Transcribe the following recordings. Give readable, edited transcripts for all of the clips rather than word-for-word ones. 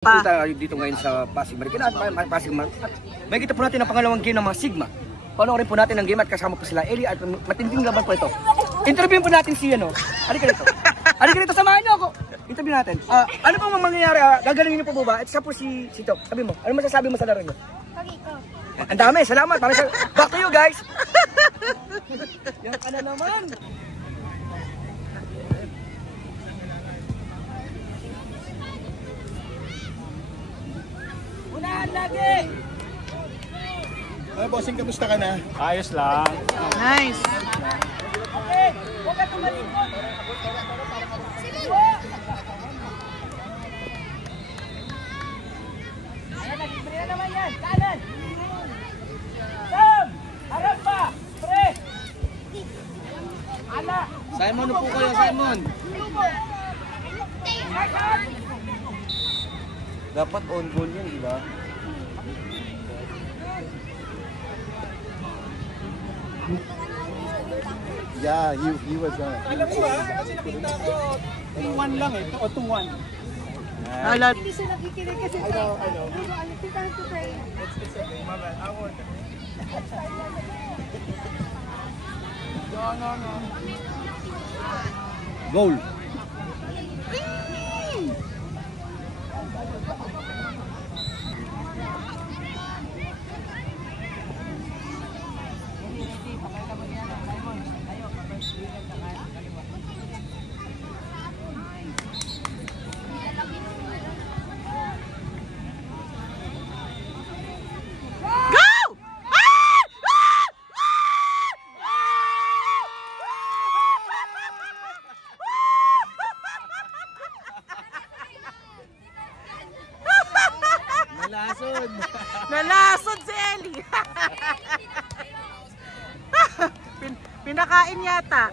Punta dito ngayon sa Pasig Marikina at Pasig Marikina. May kita po natin ang pangalawang game ng mga Sigma. Panoorin po natin ang game at kasama po sila Eli at matinding laban po ito. Interviewin po natin si ano. Halika rito. Halika rito, samahan niyo ako. Interview natin. Ano pong mangyayari? Gagalingin niyo po ba? At siya po si Tok. Sabi mo, ano masasabi mo sa laro niyo? Ang dami, salamat. Back to you guys. Yan ka na naman. Unahan lagi! Ay, bossing, kamusta ka na? Ayos lang. Nice. Okay, huwag ka tumalikod. Ayan, nag-spray na naman yan. Kanan! Sam! Harap pa! Spray! Ana! Simon, upo kayo, Simon. Dapat on goal yan, di ba? Yeah, he was Alam mo ba? Kasi nakita ko 2-1 lang eh. O 2-1. Alat. Hindi siya nakikinig kasi I know. prepare to pray. It's okay, my bad. I won't. No. goal. Nalasod. Nalasod si Eli. Pinakain yata.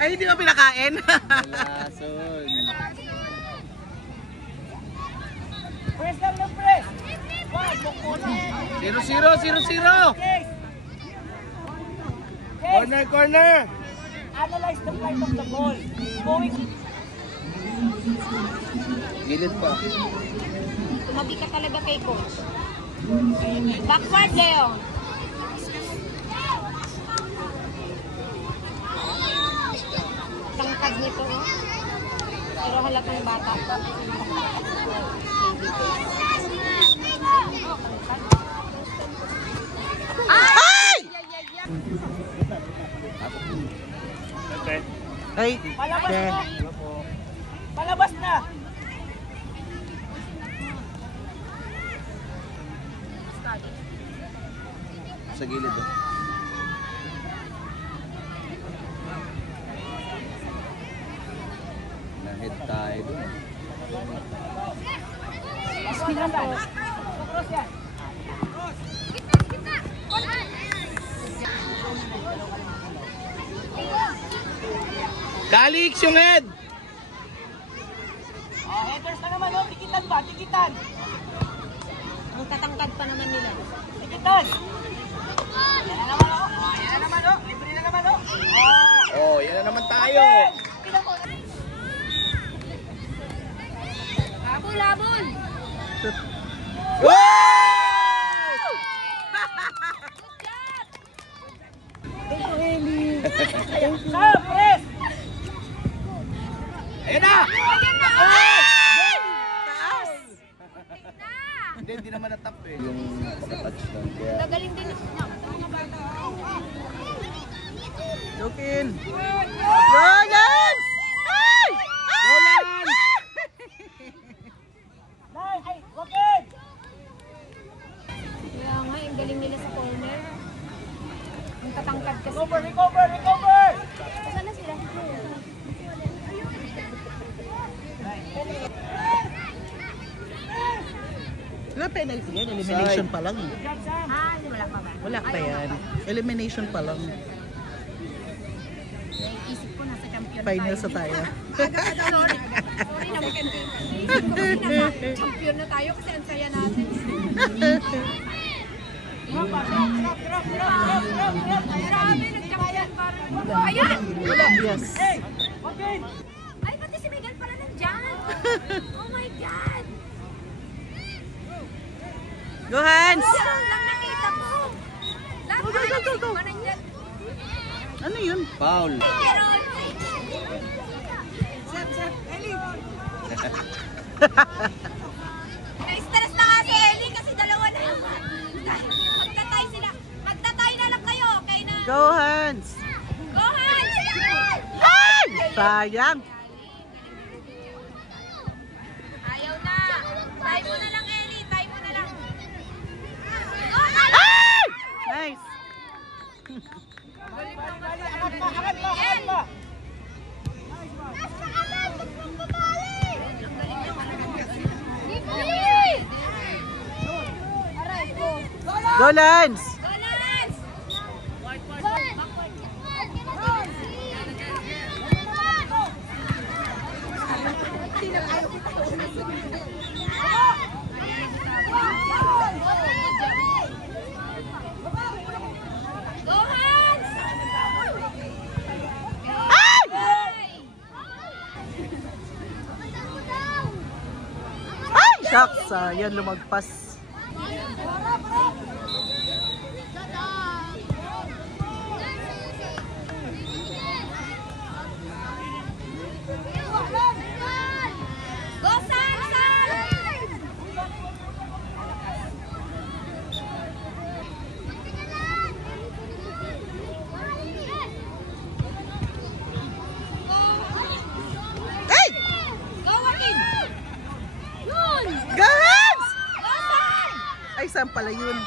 Ay, hindi ba pinakain? Nalasod. Press lang ng press! 0-0. Corner. Analyze the flight of the ball. Going... Gilid pa. Tumabi ka talaga kay coach. Backward, Leo. Tangkad nito, oh. Pero halatang bata. Ay! Okay. Ay. Palabas na! Palabas na! Sa gilid. Nahit tayo doon. Cross yan! Kalix yung head! Headers na naman, oh. Tikitan ba? Tikitan! Ang tatangkad pa naman nila. Tikitan! Yan na naman, oh. Yan na naman, oh. Libre na naman, oh. Oh, yan na naman tayo. Labon! Sam, press! Ayan na! Taas! Hindi naman natap eh. Yung pagka-touchdown. Kaya... Gagaling din niya. Jokin! Rollins! Ay! Roland! Ay, Rocket! Kaya nga, yung galing nila sa corner. Ang tatangkad kasi. Recover! Saan na sila? Wala penalty yan. Elimination pa lang. Wala pa ba? Wala pa yan. Elimination pa lang. Isip ko nasa champion Finals na tayo. Sorry na second game. Isip ko kasi nasa champion na tayo kasi ang saya natin. Grabe, nag-champion parang. Ayan! Yes. Ay, pati si Miguel pala nandyan. Oh my God! Go Hans! Yan lang nakita ko. Lahat ng sigma nandyan. Ano yun? Foul. Pero... Na-stress na nga si Ellie kasi dalawa na yung... Magtatay sila. Magtatay na lang kayo. Okay na. Go Hans! Go Hans! Ay! Sayang! Ayaw na. Tay mo na lang, Ellie. Tay mo na lang. Go Hans! Ay! Nice! Go Lance! Go Lance! Go Hans! Ay! Shucks! Yan lumagpas. Go Sansan! Ay! Go Joaquin! Yun! Go Hans! Go San! Ay, saan pala yun?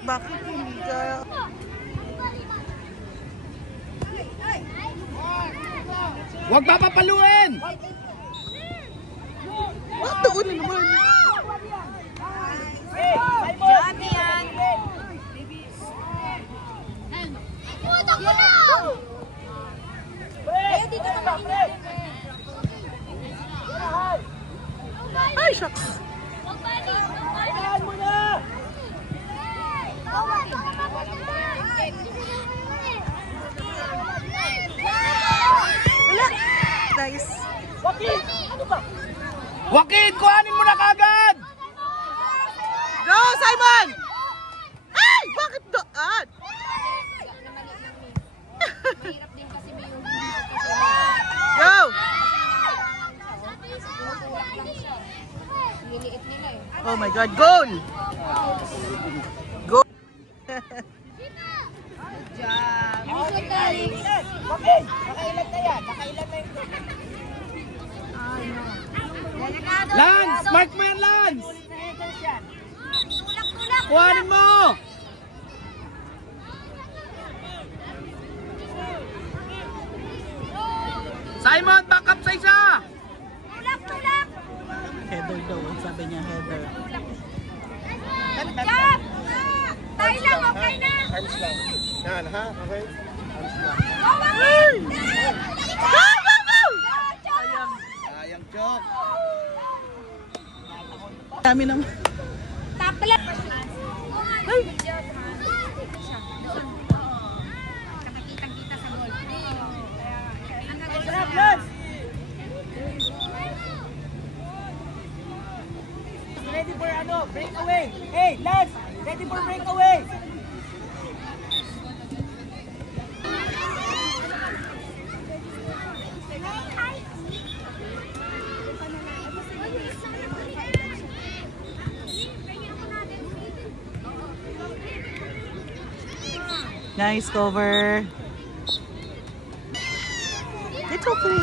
Bakit hindi ka... Huwag papapaluin! What? Doon na naman. Johnny yan! Ready ka na mainit. Ay, shucks. Wala. Nice. Joaquin, kuhanin mo na kagad! Go, Simon! Ay! Bakit doon? Mahirap din kasi may yung... Go! Niliit nila eh. Oh my God, goal! Goal! Diyan. Good Alex. Nakailan na yan. Nakailan na yung... Lance! Mark mo yan, Lance! Tulak-tulak. Kuhanin mo! Simon, back up sa isa! Tulak-tulak. Header daw, sabi niya header. Jump! Tayo lang, okay na. Arms lang. Yan, ha? Okay? Arms lang. Go, Joaquin! Go, go, go! Sayang, Chok. Dami ng... Tapla. Ay! Kakakitang-kita sa goal. Ready for ano? Breakaway. Hey, Lance! Ready for breakaway. Nice cover. It's okay.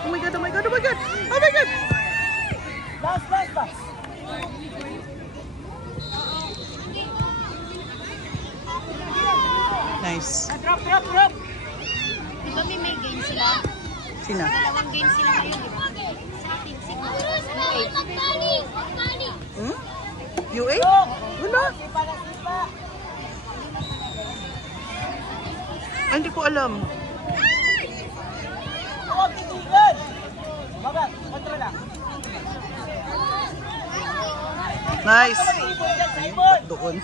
Oh my God, oh my God, oh my God! Oh my God! Last, last, last. Nice. Drop, drop, drop. Di ba may game sila? Sina? Dalawang game sila ngayon, di ba? Sa atin, siguro. Hmm? UA? Wala. Ay, hindi ko alam. Huwag titigan. Baba, kontra lang. Nice. Simon, Simon. Doon.